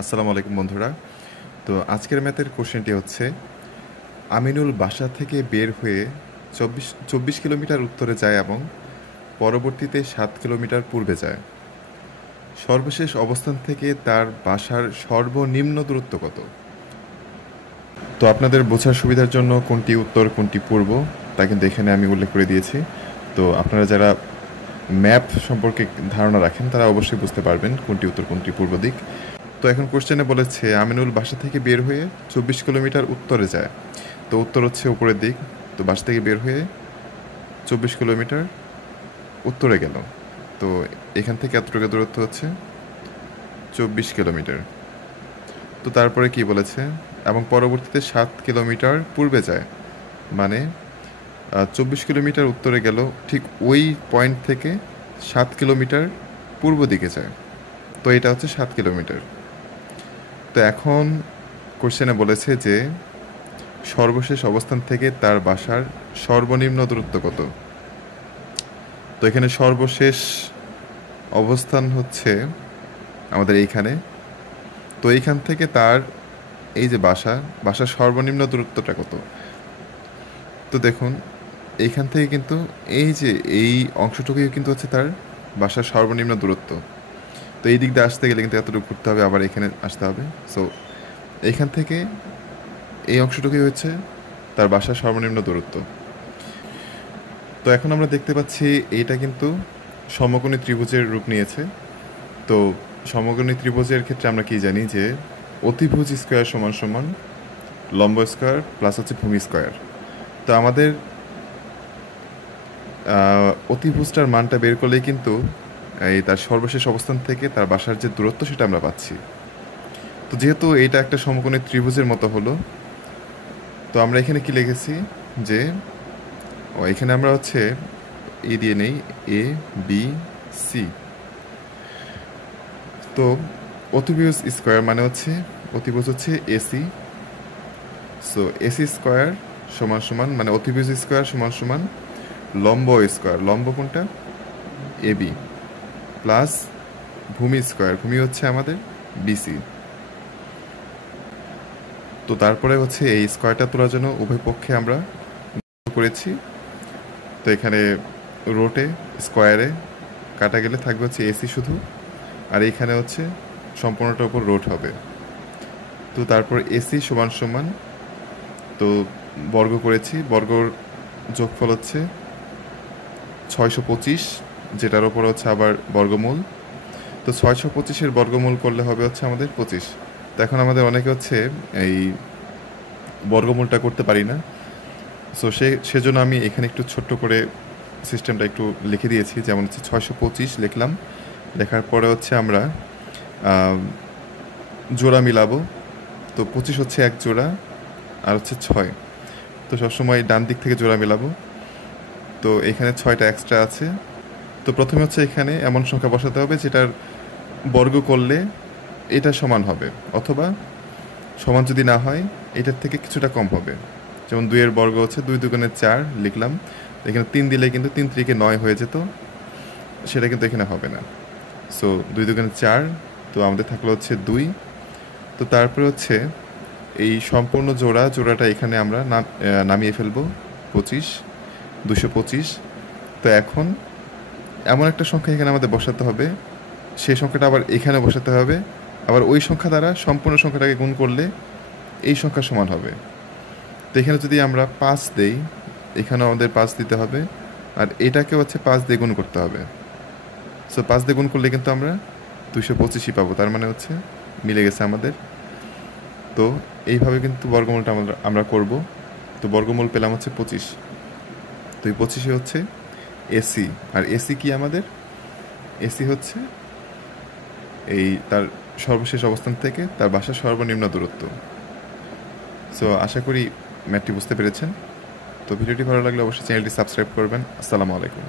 আসসালামু আলাইকুম বন্ধুরা। তো আজকের ম্যাথের কোশ্চেনটি হচ্ছে, আমিনুল বাসা থেকে বের হয়ে চব্বিশ কিলোমিটার উত্তরে যায় এবং পরবর্তীতে 7 কিলোমিটার পূর্বে যায়। সর্বশেষ অবস্থান থেকে তার বাসার সর্বনিম্ন দূরত্ব কত? তো আপনাদের বোঝার সুবিধার জন্য কোনটি উত্তর কোনটি পূর্ব তা কিন্তু এখানে আমি উল্লেখ করে দিয়েছি। তো আপনারা যারা ম্যাপ সম্পর্কে ধারণা রাখেন তারা অবশ্যই বুঝতে পারবেন কোনটি উত্তর কোনটি পূর্ব দিক। তো এখন কোশ্চেনে বলেছে আমিনুল বাসা থেকে বের হয়ে 24 কিলোমিটার উত্তরে যায়। তো উত্তর হচ্ছে উপরের দিক। তো বাসা থেকে বের হয়ে 24 কিলোমিটার উত্তরে গেল। তো এখান থেকে এতটুকু দূরত্ব হচ্ছে 24 কিলোমিটার। তো তারপরে কি বলেছে, এবং পরবর্তীতে 7 কিলোমিটার পূর্বে যায়, মানে 24 কিলোমিটার উত্তরে গেল, ঠিক ওই পয়েন্ট থেকে 7 কিলোমিটার পূর্ব দিকে যায়। তো এটা হচ্ছে 7 কিলোমিটার। তো এখন কোশ্চেনে বলেছে যে সর্বশেষ অবস্থান থেকে তার বাসার সর্বনিম্ন দূরত্ব কত। তো এখানে সর্বশেষ অবস্থান হচ্ছে আমাদের এইখানে। তো এইখান থেকে তার এই যে বাসার সর্বনিম্ন দূরত্বটা কত। তো দেখুন, এইখান থেকে কিন্তু এই যে এই অংশটুকুই কিন্তু হচ্ছে তার বাসার সর্বনিম্ন দূরত্ব। তো এই দিক দিয়ে আসতে গেলে কিন্তু এতটুকু ঘুরতে হবে, আবার এখানে আসতে হবে। সো এইখান থেকে এই অংশটুকুই হচ্ছে তার বাসার সর্বনিম্ন দূরত্ব। তো এখন আমরা দেখতে পাচ্ছি এইটা কিন্তু সমকোণী ত্রিভুজের রূপ নিয়েছে। তো সমকোণী ত্রিভুজের ক্ষেত্রে আমরা কি জানি যে অতিভুজ স্কোয়ার সমান সমান লম্ব স্কোয়ার প্লাস হচ্ছে ভূমি স্কোয়ার। তো আমাদের অতিভুজটার মানটা বের করলেই কিন্তু এই তার সর্বশেষ অবস্থান থেকে তার বাসার যে দূরত্ব সেটা আমরা পাচ্ছি। তো যেহেতু এইটা একটা সমকোণী ত্রিভুজের মতো হলো, তো আমরা এখানে কি লিখেছি যে এখানে আমরা হচ্ছে এ দিয়ে নেই, এ বি সি। তো অতিভুজ স্কোয়ার মানে হচ্ছে অতিভুজ হচ্ছে এসি। সো এসি স্কোয়ার সমান সমান, মানে অতিভুজ স্কোয়ার সমান সমান লম্ব স্কোয়ার, লম্ব কোনটা, এ বি, প্লাস ভূমি স্কোয়ার, ভূমি হচ্ছে আমাদের বিসি। তো তারপরে হচ্ছে এই স্কোয়ারটা তোলার জন্য উভয় পক্ষে আমরা করেছি। তো এখানে রোটে স্কোয়ারে কাটা গেলে থাকবে হচ্ছে এসি শুধু, আর এইখানে হচ্ছে সম্পূর্ণটার উপর রোট হবে। তো তারপর এসি সমান সমান, তো বর্গ করেছি, বর্গর যোগফল হচ্ছে 625, যেটার ওপর হচ্ছে আবার বর্গমূল। তো 625-এর বর্গমূল করলে হবে হচ্ছে আমাদের 25। তো এখন আমাদের অনেকে হচ্ছে এই বর্গমূলটা করতে পারি না। সো সেজন্য আমি এখানে একটু ছোট্ট করে সিস্টেমটা একটু লিখে দিয়েছি। যেমন হচ্ছে 625 লিখলাম, লেখার পরে হচ্ছে আমরা জোড়া মিলাবো। তো 25 হচ্ছে এক জোড়া, আর হচ্ছে 6। তো সবসময় ডান দিক থেকে জোড়া মেলাবো। তো এখানে 6টা এক্সট্রা আছে। তো প্রথমে হচ্ছে এখানে এমন সংখ্যা বসাতে হবে যেটার বর্গ করলে এটা সমান হবে, অথবা সমান যদি না হয় এটার থেকে কিছুটা কম হবে। যেমন 2-এর বর্গ হচ্ছে 2 দুগুণে 4 লিখলাম। এখানে 3 দিলে কিন্তু 3 3-কে 9 হয়ে যেত, সেটা কিন্তু এখানে হবে না। সো 2 দুগুণে 4, তো আমাদের থাকলো হচ্ছে 2। তো তারপরে হচ্ছে এই সম্পূর্ণ জোড়াটা এখানে আমরা নামিয়ে ফেলবো, 25, 225। তো এখন এমন একটা সংখ্যা এখানে আমাদের বসাতে হবে, সেই সংখ্যাটা আবার এখানে বসাতে হবে, আবার ওই সংখ্যা দ্বারা সম্পূর্ণ সংখ্যাটাকে গুণ করলে এই সংখ্যা সমান হবে। তো এখানে যদি আমরা 5 দেই, এখানেও আমাদের 5 দিতে হবে, আর এটাকে হচ্ছে 5 দিয়ে গুণ করতে হবে। সো 5 দিয়ে গুণ করলে কিন্তু আমরা 225ই পাবো, তার মানে হচ্ছে মিলে গেছে আমাদের। তো এইভাবে কিন্তু বর্গমূলটা আমরা করব। তো বর্গমূল পেলাম হচ্ছে 25। তো এই 25-এ হচ্ছে এসি, আর এসি কি আমাদের, এসি হচ্ছে এই তার সর্বশেষ অবস্থান থেকে তার বাসার সর্বনিম্ন দূরত্ব। সো আশা করি ম্যাথটি বুঝতে পেরেছেন। তো ভিডিওটি ভালো লাগলে অবশ্যই চ্যানেলটি সাবস্ক্রাইব করবেন। আসসালামু আলাইকুম।